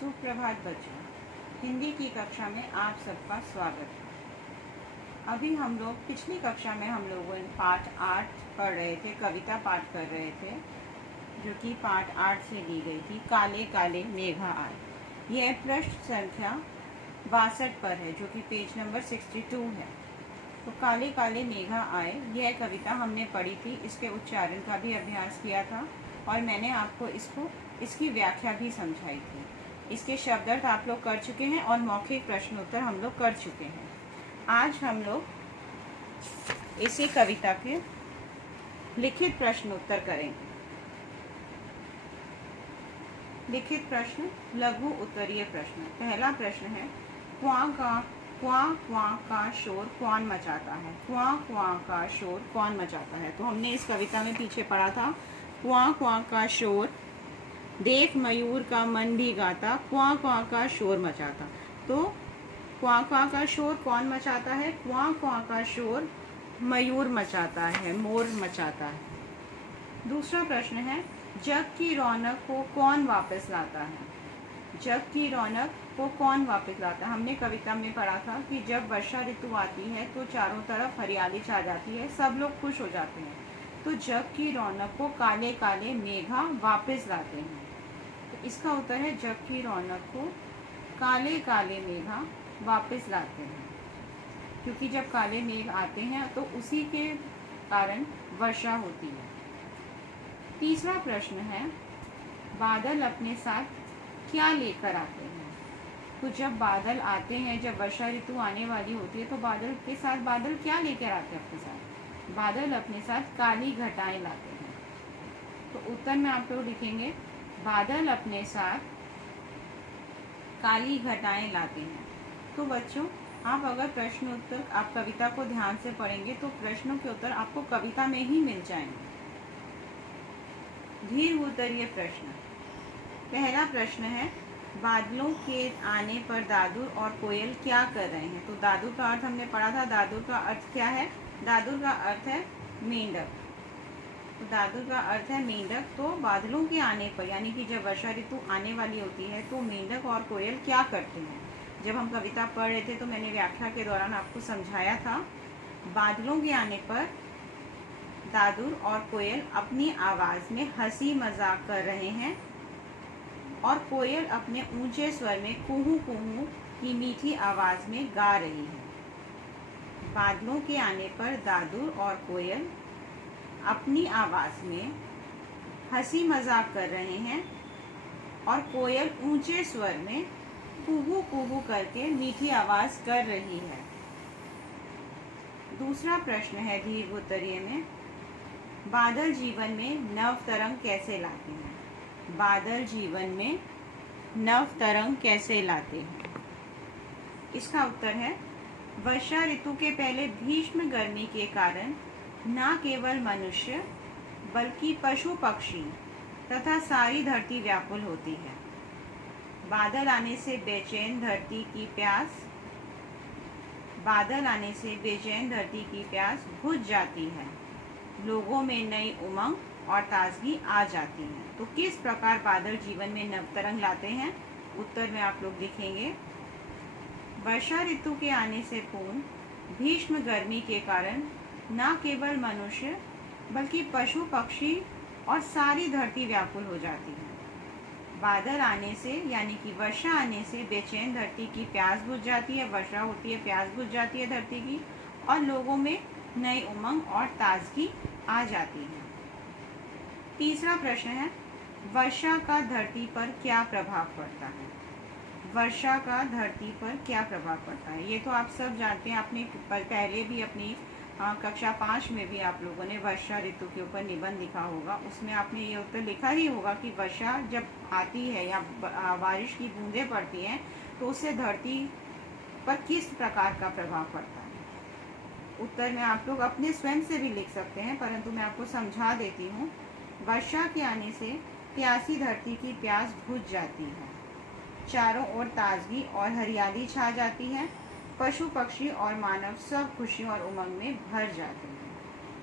सुप्रभात बच्चों, हिंदी की कक्षा में आप सबका स्वागत है। अभी हम लोग पिछली कक्षा में हम लोगों ने पाठ 8 पढ़ रहे थे, कविता पाठ कर रहे थे, जो कि पाठ 8 से ली गई थी। काले काले मेघा आए। यह पृष्ठ संख्या 62 पर है, जो कि पेज नंबर 62 है। तो काले काले मेघा आए, यह कविता हमने पढ़ी थी, इसके उच्चारण का भी अभ्यास किया था और मैंने आपको इसकी व्याख्या भी समझाई थी। इसके शब्दार्थ आप लोग कर चुके हैं और मौखिक प्रश्नोत्तर हम लोग कर चुके हैं। आज हम लोग इसी कविता के लिखित प्रश्नोत्तर करेंगे। लिखित प्रश्न, लघु उत्तरीय प्रश्न। पहला प्रश्न है, क्वां का शोर कौन मचाता है? क्वां का शोर कौन मचाता है? तो हमने इस कविता में पीछे पढ़ा था, क्वां का शोर देख मयूर का मन भी गाता, क्वां का शोर मचाता। तो क्वां का शोर कौन मचाता है? क्वां का शोर मयूर मचाता है, मोर मचाता है। दूसरा प्रश्न है, जग की रौनक को कौन वापस लाता है? जग की रौनक को कौन वापस लाता है? हमने कविता में पढ़ा था कि जब वर्षा ऋतु आती है तो चारों तरफ हरियाली छा जाती है, सब लोग खुश हो जाते हैं। तो जग की रौनक को काले काले मेघा वापस लाते हैं। तो इसका उत्तर है, जग की रौनक को काले काले मेघा वापस लाते हैं, क्योंकि जब काले मेघ आते हैं तो उसी के कारण वर्षा होती है। तीसरा प्रश्न है, बादल अपने साथ क्या लेकर आते हैं? तो जब बादल आते हैं, जब वर्षा ऋतु आने वाली होती है, तो बादल के साथ बादल क्या लेकर आते हैं अपने साथ? बादल अपने साथ काली घटाएं लाते हैं। तो उत्तर में आप लोग लिखेंगे, बादल अपने साथ काली घटाएं लाते हैं। तो बच्चों, आप अगर प्रश्न उत्तर आप कविता को ध्यान से पढ़ेंगे तो प्रश्नों के उत्तर आपको कविता में ही मिल जाएंगे। दीर्घ उत्तरीय प्रश्न। पहला प्रश्न है, बादलों के आने पर दादुर और कोयल क्या कर रहे हैं? तो दादुर का अर्थ हमने पढ़ा था। दादुर का अर्थ क्या है? दादुर का अर्थ है मेंढक। तो दादुर का अर्थ है मेंढक। तो बादलों के आने पर, यानी कि जब वर्षा ऋतु आने वाली होती है, तो मेंढक और कोयल क्या करते हैं? जब हम कविता पढ़ रहे थे तो मैंने व्याख्या के दौरान आपको समझाया था, बादलों के आने पर दादुर और कोयल अपनी आवाज में हंसी मजाक कर रहे हैं और कोयल अपने ऊंचे स्वर में कुहू कुहू की मीठी आवाज में गा रही है। बादलों के आने पर दादुर और कोयल अपनी आवाज में हंसी मजाक कर रहे हैं और कोयल ऊंचे स्वर में कुहू कुहू करके मीठी आवाज कर रही है। दूसरा प्रश्न है दीर्घ उत्तरीय में, बादल जीवन में नव तरंग कैसे लाते हैं? बादल जीवन में नव तरंग कैसे लाते हैं? इसका उत्तर है, वर्षा ऋतु के पहले भीष्म गर्मी के कारण न केवल मनुष्य बल्कि पशु पक्षी तथा सारी धरती व्याकुल होती है। बादल आने से बेचैन धरती की प्यास बुझ जाती है, लोगों में नई उमंग और ताजगी आ जाती है। तो किस प्रकार बादल जीवन में नवतरंग लाते हैं? उत्तर में आप लोग लिखेंगे, वर्षा ऋतु के आने से पूर्व भीष्म गर्मी के कारण न केवल मनुष्य बल्कि पशु पक्षी और सारी धरती व्याकुल हो जाती है। बादल आने से, यानी कि वर्षा आने से बेचैन धरती की प्यास बुझ जाती है, वर्षा होती है, प्यास बुझ जाती है धरती की, और लोगों में नई उमंग और ताजगी आ जाती है। तीसरा प्रश्न है, वर्षा का धरती पर क्या प्रभाव पड़ता है? वर्षा का धरती पर क्या प्रभाव पड़ता है? ये तो आप सब जानते हैं, आपने पहले भी अपनी कक्षा 5 में भी आप लोगों ने वर्षा ऋतु के ऊपर निबंध लिखा होगा, उसमें आपने ये उत्तर लिखा ही होगा कि वर्षा जब आती है या बारिश की बूंदें पड़ती हैं तो उससे धरती पर किस प्रकार का प्रभाव पड़ता है? उत्तर में आप लोग अपने स्वयं से भी लिख सकते हैं, परंतु मैं आपको समझा देती हूँ। वर्षा के आने से प्यासी धरती की प्यास बुझ जाती है, चारों ओर ताजगी और हरियाली छा जाती है, पशु पक्षी और मानव सब खुशी और उमंग में भर जाते हैं,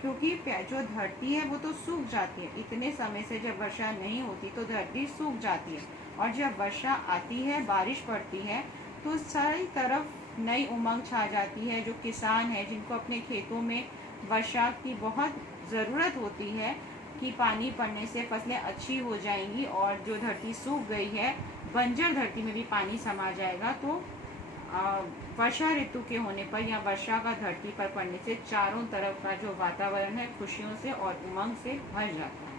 क्योंकि जो धरती है वो तो सूख जाती है। इतने समय से जब वर्षा नहीं होती तो धरती सूख जाती है, और जब वर्षा आती है, बारिश पड़ती है, तो सारी तरफ नई उमंग छा जाती है। जो किसान है, जिनको अपने खेतों में वर्षा की बहुत ज़रूरत होती है कि पानी पड़ने से फसलें अच्छी हो जाएंगी और जो धरती सूख गई है, बंजर धरती में भी पानी समा जाएगा। तो वर्षा ऋतु के होने पर या वर्षा का धरती पर पड़ने से चारों तरफ का जो वातावरण है खुशियों से और उमंग से भर जाता है।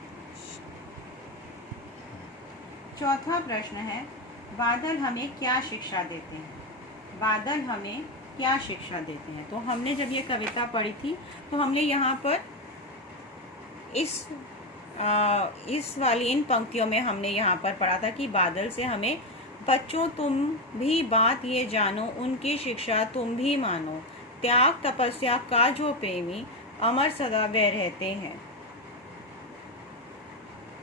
चौथा प्रश्न है, बादल हमें क्या शिक्षा देते हैं? बादल हमें क्या शिक्षा देते हैं? तो हमने जब ये कविता पढ़ी थी तो हमने यहाँ पर इस वाली इन पंक्तियों में हमने यहाँ पर पढ़ा था कि बादल से हमें, बच्चों तुम भी बात ये जानो, उनकी शिक्षा तुम भी मानो, त्याग तपस्या का जो प्रेमी, अमर सदा वे रहते हैं,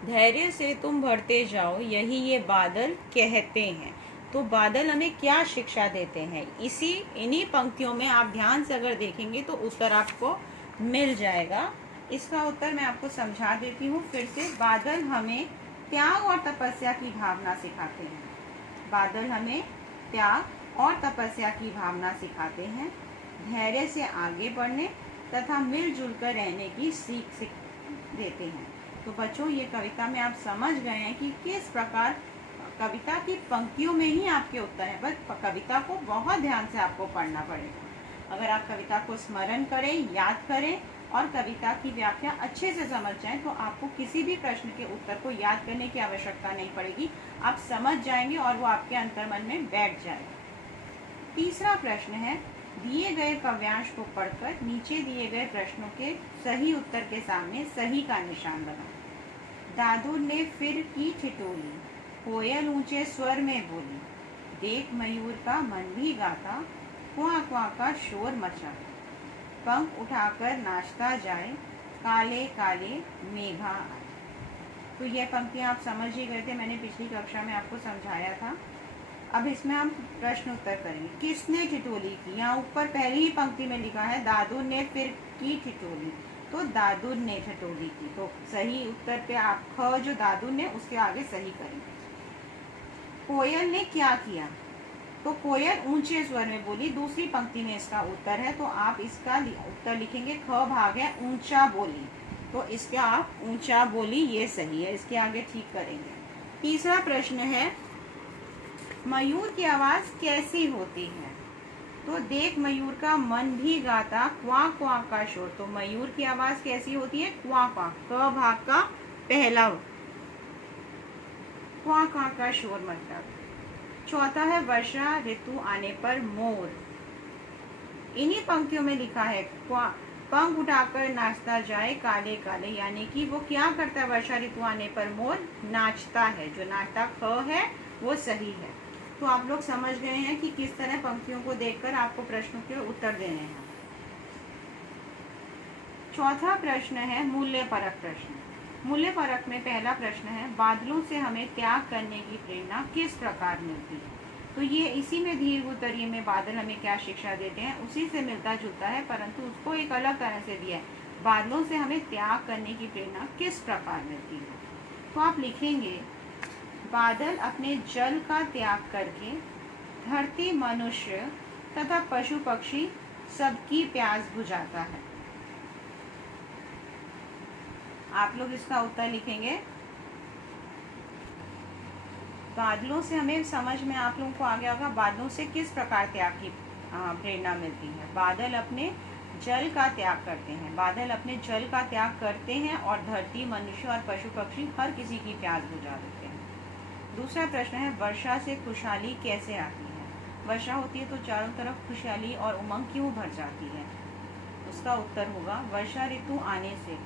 धैर्य से तुम बढ़ते जाओ, यही ये बादल कहते हैं। तो बादल हमें क्या शिक्षा देते हैं, इन्हीं पंक्तियों में आप ध्यान से अगर देखेंगे तो उत्तर आपको मिल जाएगा। इसका उत्तर मैं आपको समझा देती हूँ फिर से। बादल हमें त्याग और तपस्या की भावना सिखाते हैं। बादल हमें त्याग और तपस्या की भावना सिखाते हैं, धैर्य से आगे बढ़ने तथा मिलजुल कर रहने की सीख देते हैं। तो बच्चों, ये कविता में आप समझ गए हैं कि किस प्रकार कविता की पंक्तियों में ही आपके उत्तर हैं, बस कविता को बहुत ध्यान से आपको पढ़ना पड़ेगा। अगर आप कविता को स्मरण करें, याद करें और कविता की व्याख्या अच्छे से समझ जाएं, तो आपको किसी भी प्रश्न के उत्तर को याद करने की आवश्यकता नहीं पड़ेगी। आप समझ जाएंगे और वो आपके अंतर्मन में बैठ जाएगा। तीसरा प्रश्न है, दिए गए काव्यांश को पढ़कर नीचे दिए गए प्रश्नों के सही उत्तर के सामने सही का निशान लगाएं। दादू ने फिर की ठिठोली, कोयल ऊंचे स्वर में बोली, देख मयूर का मन भी गाता, क्वां क्वां का शोर मचा, पंख उठाकर नाचता जाए, काले काले मेघा आए। तो यह पंक्तियां आप समझ ही गए थे, मैंने पिछली कक्षा में आपको समझाया था। अब इसमें हम प्रश्न उत्तर करेंगे। किसने ठिठोली की? यहाँ ऊपर पहली ही पंक्ति में लिखा है दादू ने फिर की ठिठोली, तो दादू ने ठिठोली की। तो सही उत्तर पे आप ख जो दादू ने, उसके आगे सही करेंगे। कोयल ने क्या किया? तो कोयल ऊंचे स्वर में बोली, दूसरी पंक्ति में इसका उत्तर है। तो आप इसका उत्तर लिखेंगे, ख भाग है ऊंचा बोली, तो इसका आप ऊंचा बोली, ये सही है। इसके आगे ठीक करेंगे। तीसरा प्रश्न है, मयूर की आवाज कैसी होती है? तो देख मयूर का मन भी गाता, क्वां क्वां का शोर। तो मयूर की आवाज कैसी होती है? क्वां क्वां, क भाग का पहला, क्वां क्वां का शोर मतलब। चौथा है, वर्षा ऋतु आने पर मोर। इन्हीं पंक्तियों में लिखा है, पंख उठाकर नाचता जाए काले काले, यानी कि वो क्या करता है वर्षा ऋतु आने पर? मोर नाचता है। जो नाचता ख है वो सही है। तो आप लोग समझ गए हैं कि किस तरह पंक्तियों को देखकर आपको प्रश्नों के उत्तर देने हैं। चौथा प्रश्न है मूल्य परक प्रश्न। मूल्य परक में पहला प्रश्न है, बादलों से हमें त्याग करने की प्रेरणा किस प्रकार मिलती है? तो ये इसी में दीर्घ उत्तरीय में बादल हमें क्या शिक्षा देते हैं उसी से मिलता जुलता है, परंतु उसको एक अलग तरह से दिया है। बादलों से हमें त्याग करने की प्रेरणा किस प्रकार मिलती है? तो आप लिखेंगे, बादल अपने जल का त्याग करके धरती, मनुष्य तथा पशु पक्षी सबकी प्यास बुझाता है। आप लोग इसका उत्तर लिखेंगे। बादलों से हमें समझ में आप लोगों को आ गया होगा, बादलों से किस प्रकार त्याग की प्रेरणा मिलती है। बादल अपने जल का त्याग करते हैं, बादल अपने जल का त्याग करते हैं और धरती, मनुष्य और पशु पक्षी हर किसी की प्यास बुझा देते हैं। दूसरा प्रश्न है, वर्षा से खुशहाली कैसे आती है? वर्षा होती है तो चारों तरफ खुशहाली और उमंग क्यों भर जाती है? उसका उत्तर होगा, वर्षा ऋतु आने से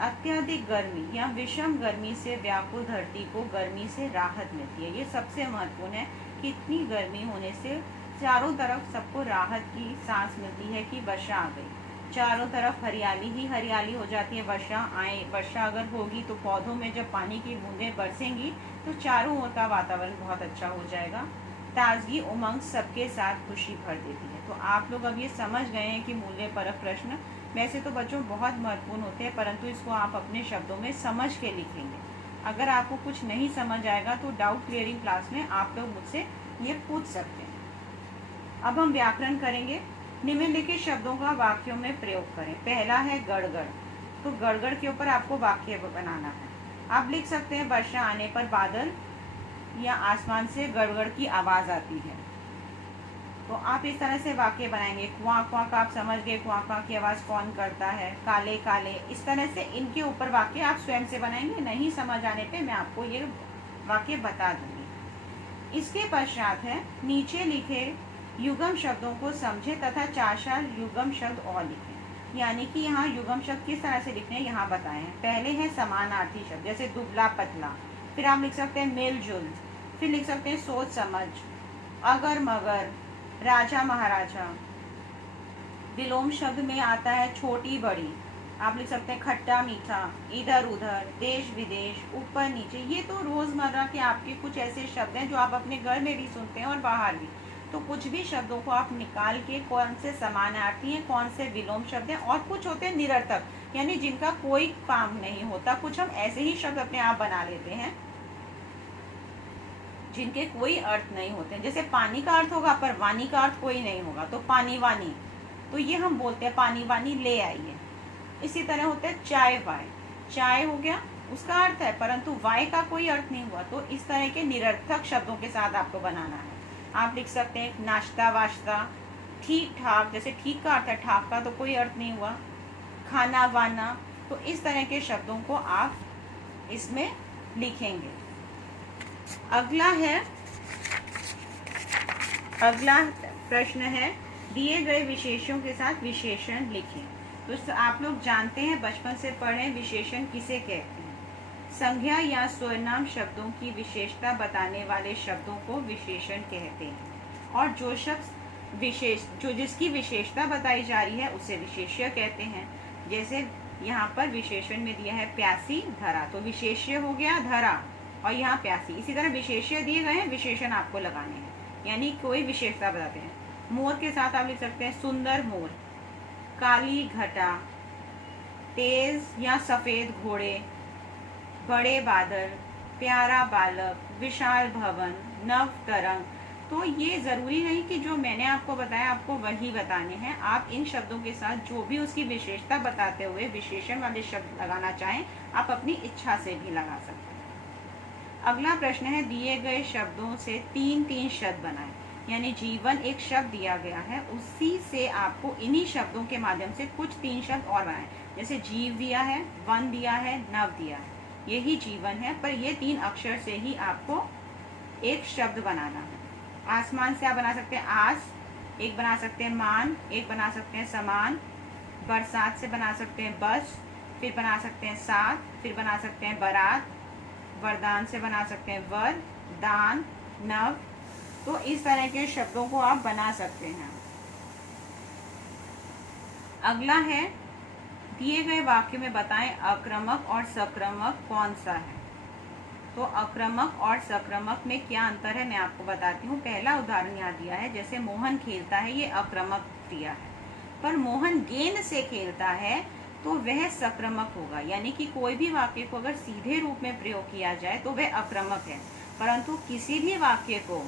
अत्यधिक गर्मी या विषम गर्मी से व्याकुल धरती को गर्मी से राहत मिलती है। ये सबसे महत्वपूर्ण है कि इतनी गर्मी होने से चारों तरफ सबको राहत की सांस मिलती है कि वर्षा आ गई। चारों तरफ हरियाली ही हरियाली हो जाती है। वर्षा अगर होगी तो पौधों में जब पानी की बूंदें बरसेंगी तो चारों ओर का वातावरण बहुत अच्छा हो जाएगा। ताजगी, उमंग सबके साथ खुशी भर देती है। तो आप लोग अब ये समझ गए हैं कि मूल्य परक प्रश्न वैसे तो बच्चों बहुत महत्वपूर्ण होते हैं, परंतु इसको आप अपने शब्दों में समझ के लिखेंगे। अगर आपको कुछ नहीं समझ आएगा तो डाउट क्लियरिंग क्लास में आप लोग मुझसे ये पूछ सकते हैं। अब हम व्याकरण करेंगे। निम्नलिखित शब्दों का वाक्यों में प्रयोग करें। पहला है गड़गड़। तो गड़गड़ के ऊपर आपको वाक्य बनाना है। आप लिख सकते हैं वर्षा आने पर बादल या आसमान से गड़गड़ की आवाज आती है। तो आप इस तरह से वाक्य बनाएंगे। कुआं कुआं का आप समझ गए, कुआं कुआं की आवाज कौन करता है, काले काले, इस तरह से इनके ऊपर वाक्य आप स्वयं से बनाएंगे। नहीं समझ आने पे मैं आपको ये वाक्य बता दूंगी। इसके पश्चात है नीचे लिखे युगम शब्दों को समझे तथा 4 युगम शब्द और लिखें। यानी कि यहाँ युगम शब्द किस तरह से लिखने हैं यहाँ बताए हैं। पहले है समानार्थी शब्द, जैसे दुबला पतला। फिर आप लिख सकते हैं मिलजुल। फिर लिख सकते हैं सोच समझ, अगर मगर, राजा महाराजा। विलोम शब्द में आता है छोटी बड़ी। आप लिख सकते हैं खट्टा मीठा, इधर उधर, देश विदेश, ऊपर नीचे। ये तो रोजमर्रा के आपके कुछ ऐसे शब्द हैं जो आप अपने घर में भी सुनते हैं और बाहर भी। तो कुछ भी शब्दों को आप निकाल के कौन से समानार्थी हैं, कौन से विलोम शब्द हैं, और कुछ होते हैं निरर्थक, यानी जिनका कोई काम नहीं होता। कुछ हम ऐसे ही शब्द अपने आप बना लेते हैं जिनके कोई अर्थ नहीं होते। जैसे पानी का अर्थ होगा पर वानी का अर्थ कोई नहीं होगा, तो पानी वानी, तो ये हम बोलते हैं पानी वानी ले आइए। इसी तरह होता है चाय वाय। चाय हो गया, उसका अर्थ है परंतु वाय का कोई अर्थ नहीं हुआ। तो इस तरह के निरर्थक शब्दों के साथ आपको बनाना है। आप लिख सकते हैं नाश्ता वाश्ता, ठीक ठाक, जैसे ठीक का अर्थ है, ठाक का तो कोई अर्थ नहीं हुआ। खाना वाना, तो इस तरह के शब्दों को आप इसमें लिखेंगे। अगला प्रश्न है दिए गए विशेषणों के साथ विशेषण लिखें। तो आप लोग जानते हैं, बचपन से पढ़े, विशेषण किसे कहते हैं। संज्ञा या स्वनाम शब्दों की विशेषता बताने वाले शब्दों को विशेषण कहते हैं। और जो शख्स जिसकी विशेषता बताई जा रही है उसे विशेष्य कहते हैं। जैसे यहाँ पर विशेषण में दिया है प्यासी धरा, तो विशेष्य हो गया धरा और यहाँ प्यासी। इसी तरह विशेष्य दिए गए हैं, विशेषण आपको लगाने हैं, यानी कोई विशेषता बताते हैं। मोर के साथ आप लिख सकते हैं सुंदर मोर, काली घटा, तेज या सफेद घोड़े, बड़े बादल, प्यारा बालक, विशाल भवन, नव तरंग। तो ये जरूरी नहीं कि जो मैंने आपको बताया आपको वही बताने हैं। आप इन शब्दों के साथ जो भी उसकी विशेषता बताते हुए विशेषण वाले शब्द लगाना चाहें, आप अपनी इच्छा से भी लगा सकते हैं। अगला प्रश्न है दिए गए शब्दों से 3-3 शब्द बनाएं। यानी जीवन एक शब्द दिया गया है, उसी से आपको इन्हीं शब्दों के माध्यम से कुछ 3 शब्द और बनाएं। जैसे जीव दिया है, वन दिया है, नव दिया है, यही जीवन है, पर ये 3 अक्षर से ही आपको एक शब्द बनाना है। आसमान से आप बना सकते हैं आस, एक बना सकते हैं मान, एक बना सकते हैं समान। बरसात से बना सकते हैं बस, फिर बना सकते हैं साथ, फिर बना सकते हैं बारात। वरदान से बना सकते हैं वर, दान, नव। तो इस तरह के शब्दों को आप बना सकते हैं। अगला है दिए गए वाक्य में बताएं आक्रामक और सक्रमक कौन सा है। तो आक्रामक और सक्रमक में क्या अंतर है मैं आपको बताती हूँ। पहला उदाहरण यहाँ दिया है, जैसे मोहन खेलता है, ये आक्रामक क्रिया है। पर मोहन गेंद से खेलता है तो वह सक्रमक होगा। यानी कि कोई भी वाक्य को अगर सीधे रूप में प्रयोग किया जाए तो वह आक्रामक है, परंतु किसी भी वाक्य को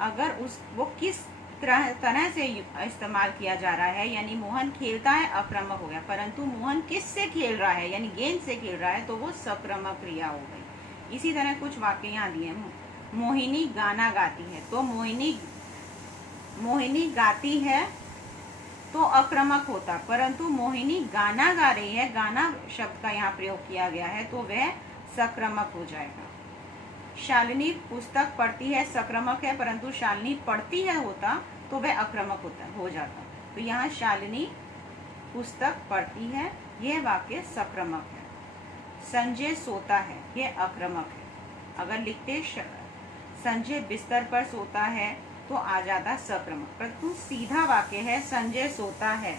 अगर वो किस तरह से इस्तेमाल किया जा रहा है, यानी मोहन खेलता है आक्रामक हो गया, परंतु मोहन किस से खेल रहा है यानी गेंद से खेल रहा है तो वो सक्रमक क्रिया हो गई। इसी तरह कुछ वाक्य यहाँ दिए हैं। मोहिनी गाना गाती है, तो मोहिनी गाती है तो आक्रामक होता, परंतु मोहिनी गाना गा रही है, गाना शब्द का यहाँ प्रयोग किया गया है तो वह सक्रमक हो जाएगा। शालिनी पुस्तक पढ़ती है सक्रमक है, परंतु शालिनी पढ़ती है होता तो वह आक्रामक हो जाता। तो यहाँ शालिनी पुस्तक पढ़ती है, यह वाक्य सक्रमक है। संजय सोता है, यह आक्रामक है। अगर लिखते संजय बिस्तर पर सोता है तो आ जाता सक्रमक, परंतु सीधा वाक्य है संजय सोता है।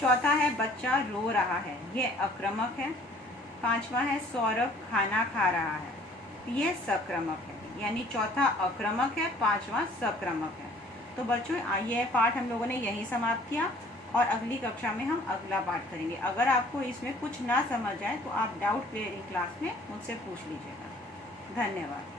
चौथा है बच्चा रो रहा है, यह आक्रामक है। 5वां है सौरभ खाना खा रहा है, यह सक्रमक है। यानी चौथा आक्रामक है, 5वां सक्रमक है। तो बच्चों यह पाठ हम लोगों ने यहीं समाप्त किया और अगली कक्षा में हम अगला पाठ करेंगे। अगर आपको इसमें कुछ ना समझ आए तो आप डाउट क्लियरिंग क्लास में मुझसे पूछ लीजिएगा। धन्यवाद।